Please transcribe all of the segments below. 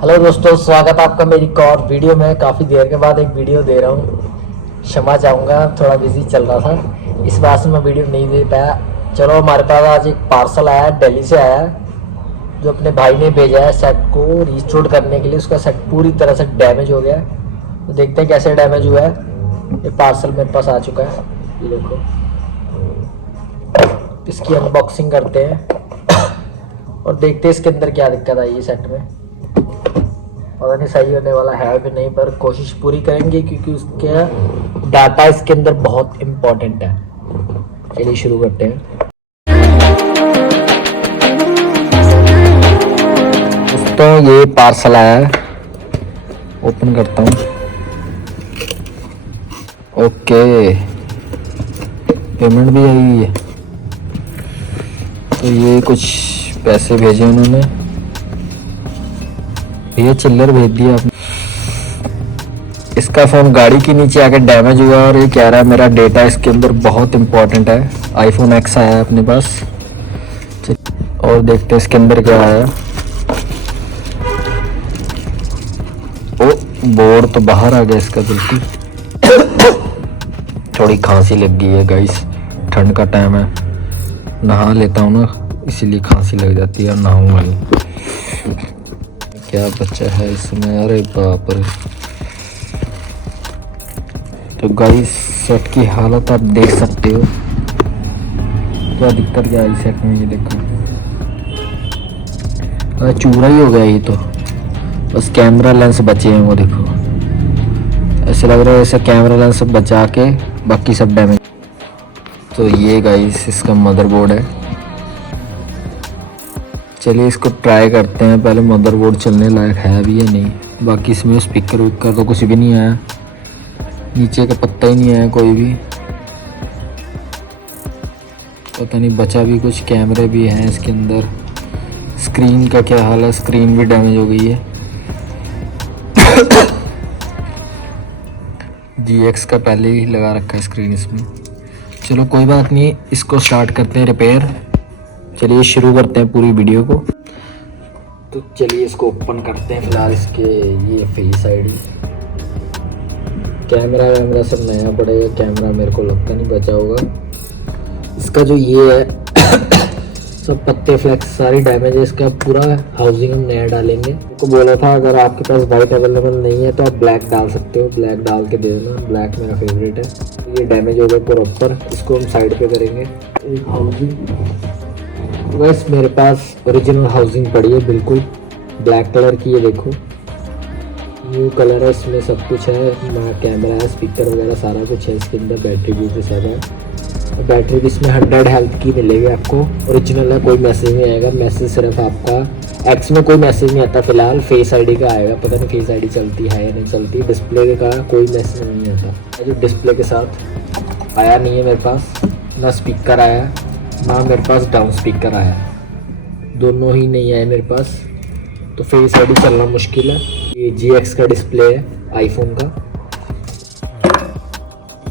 Hello दोस्तों, स्वागत है आपका मेरी एक और वीडियो में। काफ़ी देर के बाद एक वीडियो दे रहा हूँ। क्षमा चाहूँगा, थोड़ा बिजी चल रहा था, इस बात से मैं वीडियो नहीं दे पाया। चलो, हमारे पास आज एक पार्सल आया है, दिल्ली से आया है, जो अपने भाई ने भेजा है सेट को रिस्टोर करने के लिए। उसका सेट पूरी तरह से डैमेज हो गया है, तो देखते हैं कैसे डैमेज हुआ है। ये पार्सल मेरे पास आ चुका है, ये देखो। इसकी अनबॉक्सिंग करते हैं और देखते हैं इसके अंदर क्या दिक्कत आई है सेट में। पता नहीं सही होने वाला है भी नहीं, पर कोशिश पूरी करेंगे क्योंकि उसके डाटा इसके अंदर बहुत इम्पोर्टेंट है। चलिए शुरू करते हैं। दोस्तों, ये पार्सल आया है, ओपन करता हूँ। ओके, पेमेंट भी आई है, तो ये कुछ पैसे भेजे उन्होंने। ये चिल्लर भेज दिया आपने। इसका फ़ोन गाड़ी के नीचे आके डैमेज हुआ और ये कह रहा है मेरा डेटा इसके अंदर बहुत इंपॉर्टेंट है। आईफोन एक्स आया है अपने पास, और देखते हैं इसके अंदर क्या आया। ओ, बोर्ड तो बाहर आ गया इसका बिल्कुल। थोड़ी खांसी लग गई है गाइस, ठंड का टाइम है, नहा लेता हूँ ना, इसीलिए खांसी लग जाती है। नहाऊंगा नहीं। क्या बच्चा है इसमें, अरे बाप रे। तो गाइस, सेट की हालत आप देख सकते हो, क्या दिक्कत क्या आई सेट में। ये देखो, अरे चूरा ही हो गया ये तो। बस कैमरा लेंस बचे हैं, वो देखो। ऐसे लग रहा है ऐसे कैमरा लेंस बचा के बाकी सब डैमेज। तो ये गाइस इसका मदरबोर्ड है। चलिए इसको ट्राई करते हैं, पहले मदरबोर्ड चलने लायक है भी या नहीं। बाकी इसमें स्पीकर विकर तो कुछ भी नहीं आया, नीचे का पत्ता ही नहीं आया कोई भी। पता नहीं बचा भी कुछ। कैमरे भी हैं इसके अंदर। स्क्रीन का क्या हाल है, स्क्रीन भी डैमेज हो गई है। GX का पहले ही लगा रखा है स्क्रीन इसमें। चलो कोई बात नहीं, इसको स्टार्ट करते हैं रिपेयर। चलिए शुरू करते हैं पूरी वीडियो को। तो चलिए इसको ओपन करते हैं। फिलहाल इसके ये फेस आईडी, कैमरा सब नया पड़ेगा। कैमरा मेरे को लगता नहीं बचा होगा। इसका जो ये है सब पत्ते फ्लैक्स सारी डैमेज है। इसका पूरा हाउसिंग हम नया डालेंगे। को बोला था अगर आपके पास वाइट अवेलेबल नहीं है तो आप ब्लैक डाल सकते हो, ब्लैक डाल के दे देना। ब्लैक मेरा फेवरेट है। ये डैमेज हो गया प्रॉपर, इसको हम साइड पे करेंगे। एक हाउसिंग बस मेरे पास ओरिजिनल हाउसिंग पड़ी है, बिल्कुल ब्लैक कलर की। ये देखो, न्यू कलर है, इसमें सब कुछ है। कैमरा है, स्पीकर वगैरह सारा कुछ है इसके अंदर। बैटरी भी सब है। बैटरी भी इसमें 100 हेल्थ की मिलेगी आपको। ओरिजिनल है, कोई मैसेज नहीं आएगा। मैसेज सिर्फ आपका एक्स में कोई मैसेज नहीं आता फिलहाल, फेस आईडी का आएगा। पता नहीं फेस आईडी चलती है या नहीं चलती। डिस्प्ले का कोई मैसेज नहीं आता, जो डिस्प्ले के साथ आया नहीं है मेरे पास। ना स्पीकर आया, ना मेरे पास डाउन स्पीकर आया, दोनों ही नहीं आए मेरे पास। तो फेस आईडी चलना मुश्किल है। ये GX का डिस्प्ले है आईफोन का।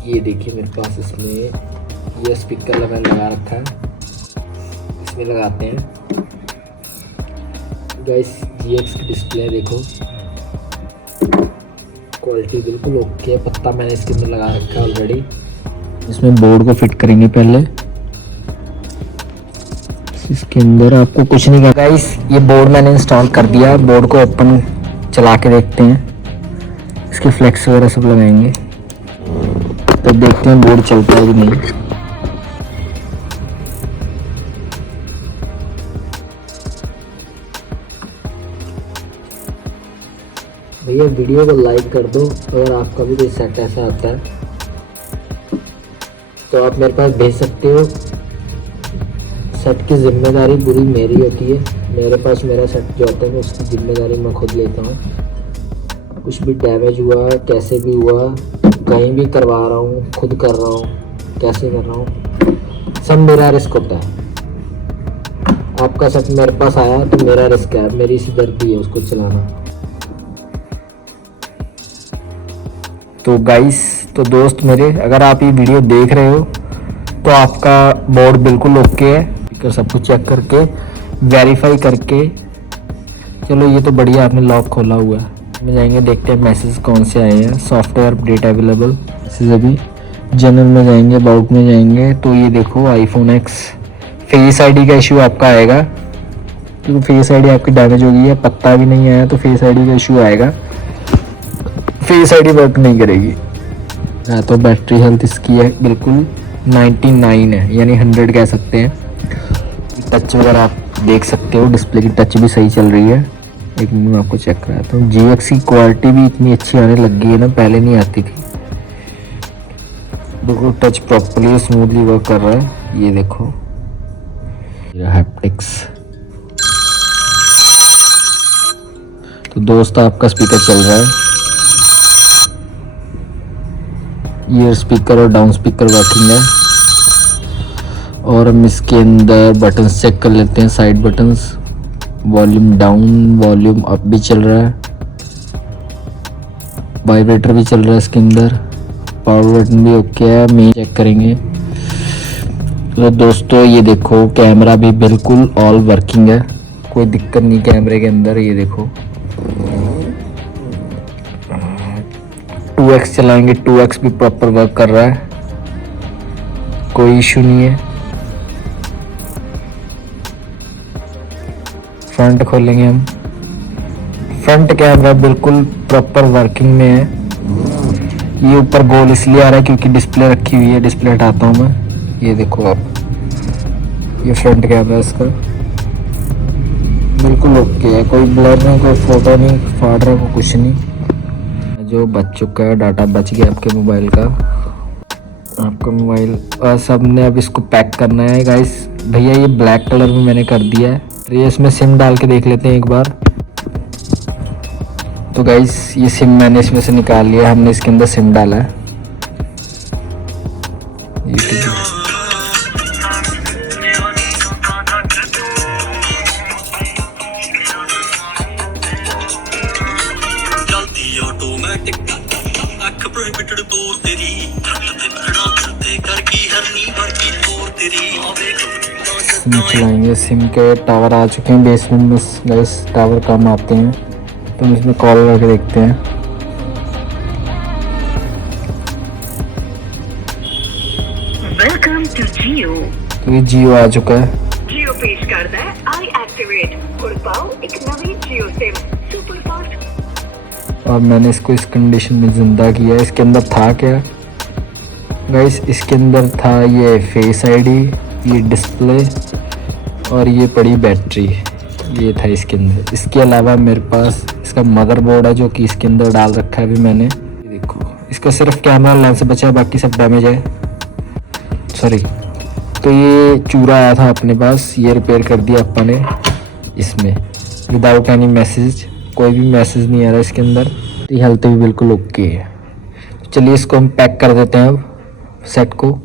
ये देखिए मेरे पास इसमें ये स्पीकर मैंने लगा रखा है, इसमें लगाते हैं गाइस। GX की डिस्प्ले देखो, क्वालिटी बिल्कुल ओके है। पत्ता मैंने इसके अंदर लगा रखा है ऑलरेडी। इसमें बोर्ड को फिट करेंगे पहले। इसके अंदर आपको कुछ नहीं करना गाइस। ये बोर्ड मैंने इंस्टॉल कर दिया। बोर्ड को ओपन चला के देखते हैं, इसके फ्लेक्स वगैरह सब लगाएंगे, तो देखते हैं बोर्ड चलता है कि नहीं। भैया वीडियो को लाइक कर दो, अगर आपका भी कोई सेट ऐसा आता है तो आप मेरे पास भेज सकते हो। सेट की जिम्मेदारी पूरी मेरी होती है। मेरे पास मेरा सेट जो आता है मैं उसकी जिम्मेदारी मैं खुद लेता हूँ। कुछ भी डैमेज हुआ, कैसे भी हुआ, कहीं भी करवा रहा हूँ, खुद कर रहा हूँ, कैसे कर रहा हूँ, सब मेरा रिस्क होता है। आपका सेट मेरे पास आया तो मेरा रिस्क है, मेरी सिरदर्दी है उसको चलाना। तो गाइस, तो दोस्त मेरे, अगर आप ये वीडियो देख रहे हो तो आपका बोर्ड बिल्कुल ओके है। सब कुछ चेक करके वेरीफाई करके चलो ये तो बढ़िया, आपने लॉक खोला हुआ है। में जाएंगे, देखते हैं मैसेज कौन से आए हैं। सॉफ्टवेयर अपडेट अवेलेबल मैसेज, अभी जनरल में जाएंगे, अबाउट में जाएंगे तो ये देखो आईफोन एक्स फेस आईडी का इशू आपका आएगा, क्योंकि फेस आईडी आपकी डैमेज हो गई है, पत्ता भी नहीं आया तो फेस आईडी का इशू आएगा, फेस आईडी वर्क नहीं करेगी। हाँ, तो बैटरी हेल्थ इसकी है बिल्कुल 99 है, यानी 100 कह सकते हैं। टच वगैरह आप देख सकते हो, डिस्प्ले की टच भी सही चल रही है। एक मिनट में आपको चेक कराता हूँ। GX की क्वालिटी भी इतनी अच्छी आने लग गई है ना, पहले नहीं आती थी। बिल्कुल टच प्रॉपर्ली स्मूथली वर्क कर रहा है। ये देखो हैप्टिक्स। तो दोस्त आपका स्पीकर चल रहा है, ईयर स्पीकर और डाउन स्पीकर वर्किंग है। और हम इसके अंदर बटन्स चेक कर लेते हैं, side buttons. Volume down volume up भी चल रहा है, वाइब्रेटर भी चल रहा है इसके अंदर, पावर बटन भी ओके है। मेन चेक करेंगे तो दोस्तों ये देखो कैमरा भी बिल्कुल ऑल वर्किंग है, कोई दिक्कत नहीं कैमरे के अंदर। ये देखो 2x चलाएंगे, 2x भी प्रॉपर वर्क कर रहा है, कोई इशू नहीं है। फ्रंट खोलेंगे हम, फ्रंट कैमरा बिल्कुल प्रॉपर वर्किंग में है। ये ऊपर गोल इसलिए आ रहा है क्योंकि डिस्प्ले रखी हुई है, डिस्प्ले हटाता हूँ मैं। ये देखो आप, ये फ्रंट कैमरा इसका बिल्कुल ओके है, कोई ब्लर नहीं, कोई फोटो नहीं फाड़ रहा, कोई कुछ नहीं। जो बच चुका है, डाटा बच गया आपके मोबाइल का। आपका मोबाइल बस हमने अब इसको पैक करना है गाइस। भैया ये ब्लैक कलर में मैंने कर दिया है, तो ये इसमें सिम डाल के देख लेते हैं एक बार। तो गाइस ये सिम मैंने इसमें से निकाल लिया, हमने इसके अंदर सिम डाला है। चलाएंगे, सिम के टावर आ चुके हैं बेसमेंट में गाइस, टावर कम आते हैं तो हम इसमें कॉल करके देखते हैं। वेलकम टू जियो। तो ये जियो आ चुका है। जियो पेश करता है आई एक्टिवेट और पाओ एक नवी जियो सिम सुपर फास्ट। और मैंने इसको इस कंडीशन में जिंदा किया। इसके अंदर था क्या गाइस, इसके अंदर था ये फेस आईडी, ये डिस्प्ले और ये पड़ी बैटरी, ये था इसके अंदर। इसके अलावा मेरे पास इसका मदरबोर्ड है जो कि इसके अंदर डाल रखा है अभी मैंने। ये देखो इसका सिर्फ कैमरा लेंस बचा है, बाकी सब डैमेज है, सॉरी। तो ये चूरा आया था अपने पास, ये रिपेयर कर दिया अपन ने इसमें विदाउट एनी मैसेज, कोई भी मैसेज नहीं आ रहा इसके अंदर। तो हेल्थ भी बिल्कुल ओके है। चलिए इसको हम पैक कर देते हैं अब सेट को।